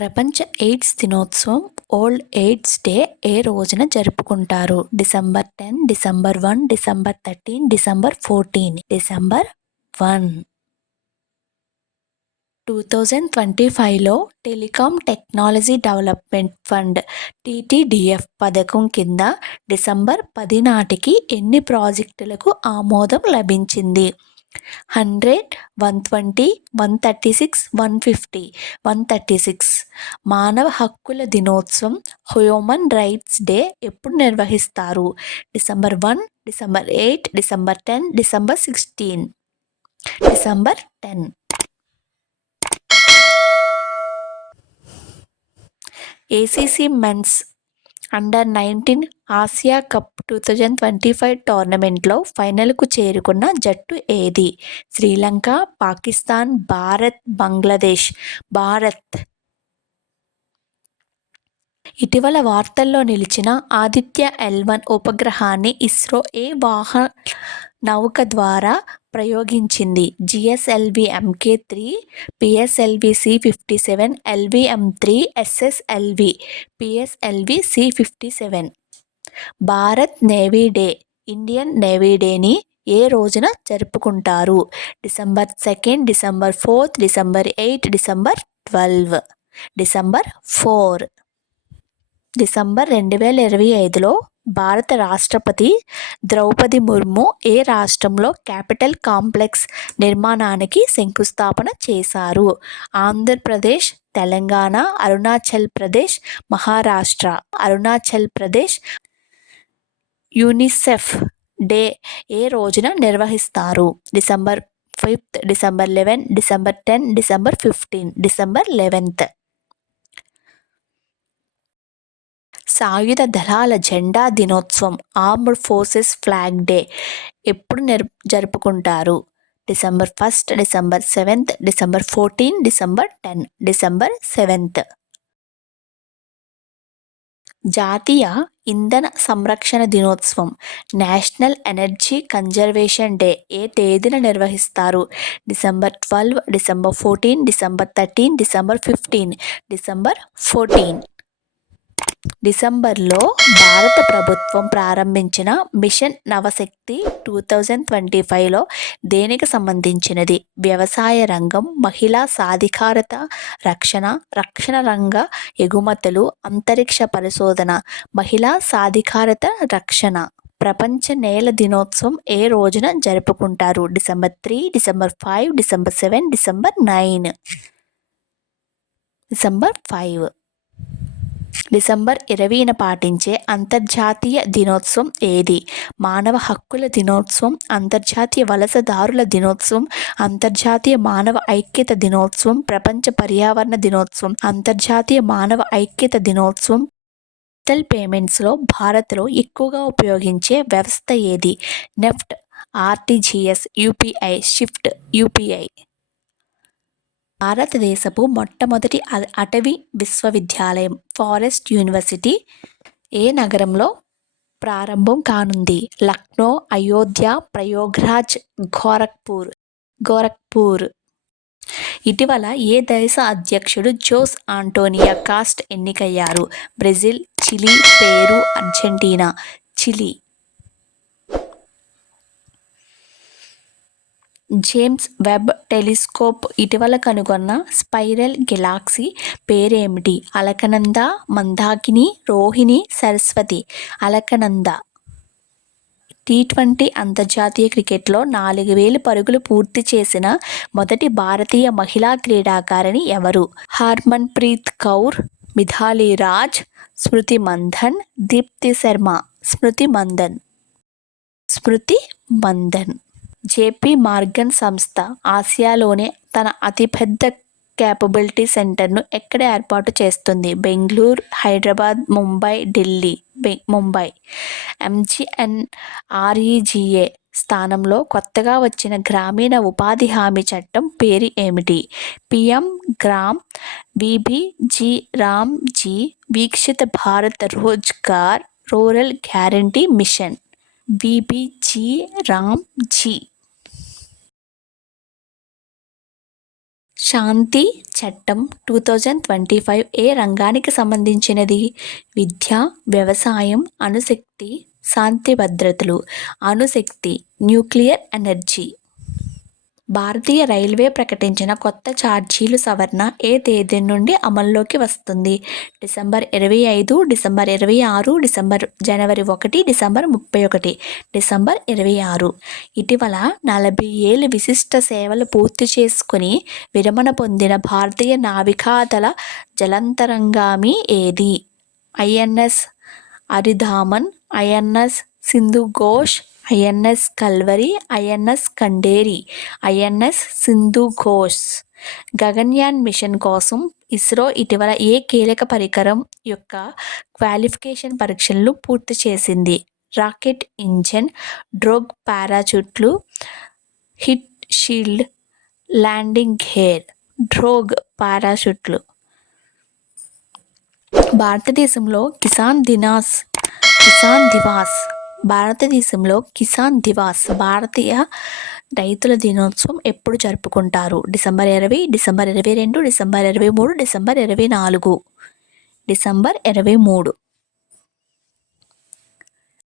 ప్రపంచ ఎయిడ్స్ దినోత్సవం world AIDS day ఏ రోజున జరుపుకుంటారు? December 10, December 1, December 13, December 14. December 1. 2025లో telecom technology development fund (TTDF) పథకం కింద డిసెంబర్ 10 నాటికి ఎన్ని ప్రాజెక్టులకు ఆమోదం లభించింది? 100, 120, 136, 150. 136. మానవ హక్కుల దినోత్సవం హ్యూమన్ రైట్స్ డే ఎప్పుడు నిర్వహిస్తారు? December 1, December 8, December 10, December 16. December 10. ACC men's under ఆసియా కప్ 2025 టోర్నమెంట్లో ఫైనల్కు చేరుకున్న జట్టు ఏది? శ్రీలంక, పాకిస్తాన్, భారత్, బంగ్లాదేశ్. భారత్. ఇటీవల వార్తల్లో నిలిచిన ఆదిత్య L1 ఉపగ్రహాన్ని ఇస్రో ఏ వాహన నౌక ద్వారా ప్రయోగించింది? GSLV Mk3, PSLV C-57, LV-M3, SSLV, PSLV C-57. Bharat navy day Indian navy డేని ఏ రోజున జరుపుకుంటారు? December 2, December 4, December 8, December 12. December 4. December 2025లో భారత రాష్ట్రపతి ద్రౌపది ముర్ము ఏ రాష్ట్రంలో క్యాపిటల్ కాంప్లెక్స్ నిర్మాణానికి శంకుస్థాపన చేశారు? ఆంధ్రప్రదేశ్, తెలంగాణ, అరుణాచల్ ప్రదేశ్, మహారాష్ట్ర. అరుణాచల్ ప్రదేశ్. యూనిసెఫ్ డే ఏ రోజున నిర్వహిస్తారు? December 5, December 11, December 10, December 15. December 11. సాయుధ దళాల జెండా దినోత్సవం ఆర్మ్డ్ ఫోర్సెస్ ఫ్లాగ్ డే ఎప్పుడు జరుపుకుంటారు? December 1, December 7, December 14, December 10. December 7. జాతీయ ఇంధన సంరక్షణ దినోత్సవం నేషనల్ ఎనర్జీ కన్జర్వేషన్ డే ఏ తేదీన నిర్వహిస్తారు? December 12, December 14, December 13, December 15. December 14. డిసెంబర్లో భారత ప్రభుత్వం ప్రారంభించిన మిషన్ నవశక్తి 2025లో దేనికి సంబంధించినది? వ్యవసాయ రంగం, మహిళా సాధికారత, రక్షణ రంగ ఎగుమతులు, అంతరిక్ష పరిశోధన. మహిళా సాధికారత, రక్షణ. ప్రపంచ నేల దినోత్సవం ఏ రోజున జరుపుకుంటారు? December 3, December 5, December 7, December 9. December 5. December 20న పాటించే అంతర్జాతీయ దినోత్సవం ఏది? మానవ హక్కుల దినోత్సవం, అంతర్జాతీయ వలసదారుల దినోత్సవం, అంతర్జాతీయ మానవ ఐక్యత దినోత్సవం, ప్రపంచ పర్యావరణ దినోత్సవం. అంతర్జాతీయ మానవ ఐక్యత దినోత్సవం. డిజిటల్ పేమెంట్స్లో భారత్లో ఎక్కువగా ఉపయోగించే వ్యవస్థ ఏది? NEFT, RTGS, UPI, shift UPI. భారతదేశపు మొట్టమొదటి అటవీ విశ్వవిద్యాలయం ఫారెస్ట్ యూనివర్సిటీ ఏ నగరంలో ప్రారంభం కానుంది? లక్నో, అయోధ్య, ప్రయాగ్రాజ్, గోరఖ్పూర్. ఇటీవల ఏ దేశ అధ్యక్షుడు జోస్ ఆంటోనియో కాస్ట్ ఎన్నికయ్యారు? Brazil, Chile, Peru, Argentina. Chile. James Webb telescope ఇటీవల కనుగొన్న స్పైరల్ గెలాక్సీ పేరేమిటి? అలకనంద, మందాకిని, రోహిణి, సరస్వతి. అలకనంద. T20 అంతర్జాతీయ క్రికెట్లో 4,000 పరుగులు పూర్తి చేసిన మొదటి భారతీయ మహిళా క్రీడాకారిణి ఎవరు? హర్మన్ప్రీత్ కౌర్, మిథాలీ రాజ్, స్మృతి మంధన్, దీప్తి శర్మ. స్మృతి మంధన్. JP మార్గన్ సంస్థ ఆసియాలోనే తన అతిపెద్ద కేపబిలిటీ సెంటర్ను ఎక్కడ ఏర్పాటు చేస్తుంది? బెంగళూరు, హైదరాబాద్, ముంబై, ఢిల్లీ. ముంబై. MGNREGA స్థానంలో కొత్తగా వచ్చిన గ్రామీణ ఉపాధి హామీ చట్టం పేరు ఏమిటి? PM గ్రామ్ VBG-రామ్జీ Viksit Bharat Rozgar rural guarantee mission. VBG-రామ్జీ. శాంతి చట్టం 2025 ఏ రంగానికి సంబంధించినది? విద్య, వ్యవసాయం, అణుశక్తి, శాంతి భద్రతలు. అణుశక్తి, న్యూక్లియర్ ఎనర్జీ. భారతీయ రైల్వే ప్రకటించిన కొత్త ఛార్జీలు సవరణ ఏ తేదీ నుండి అమల్లోకి వస్తుంది? డిసెంబర్ 25, డిసెంబర్ 26, జనవరి 1, డిసెంబర్ 31. డిసెంబర్ 26. ఇటీవల 40 ఏళ్ల విశిష్ట సేవలు పూర్తి చేసుకుని విరమణ పొందిన భారతీయ నావికాదళ జలాంతర్గామి ఏది? INS Aridhaman, INS Sindhu Ghosh, INS Kalvari, INS Khanderi. INS Sindhu Ghosh. Gaganyaan mission కోసం ఇస్రో ఇటీవల ఏ కీలక పరికరం యొక్క క్వాలిఫికేషన్ పరీక్షలను పూర్తి చేసింది? రాకెట్ ఇంజన్, డ్రోగ్ పారాచూట్లు, heat shield, landing gear. Drogue పారాచూట్లు. భారతదేశంలో కిసాన్ దివాస్ భారతీయ రైతుల దినోత్సవం ఎప్పుడు జరుపుకుంటారు? December 20, December 22, December 23, December 24. December 23.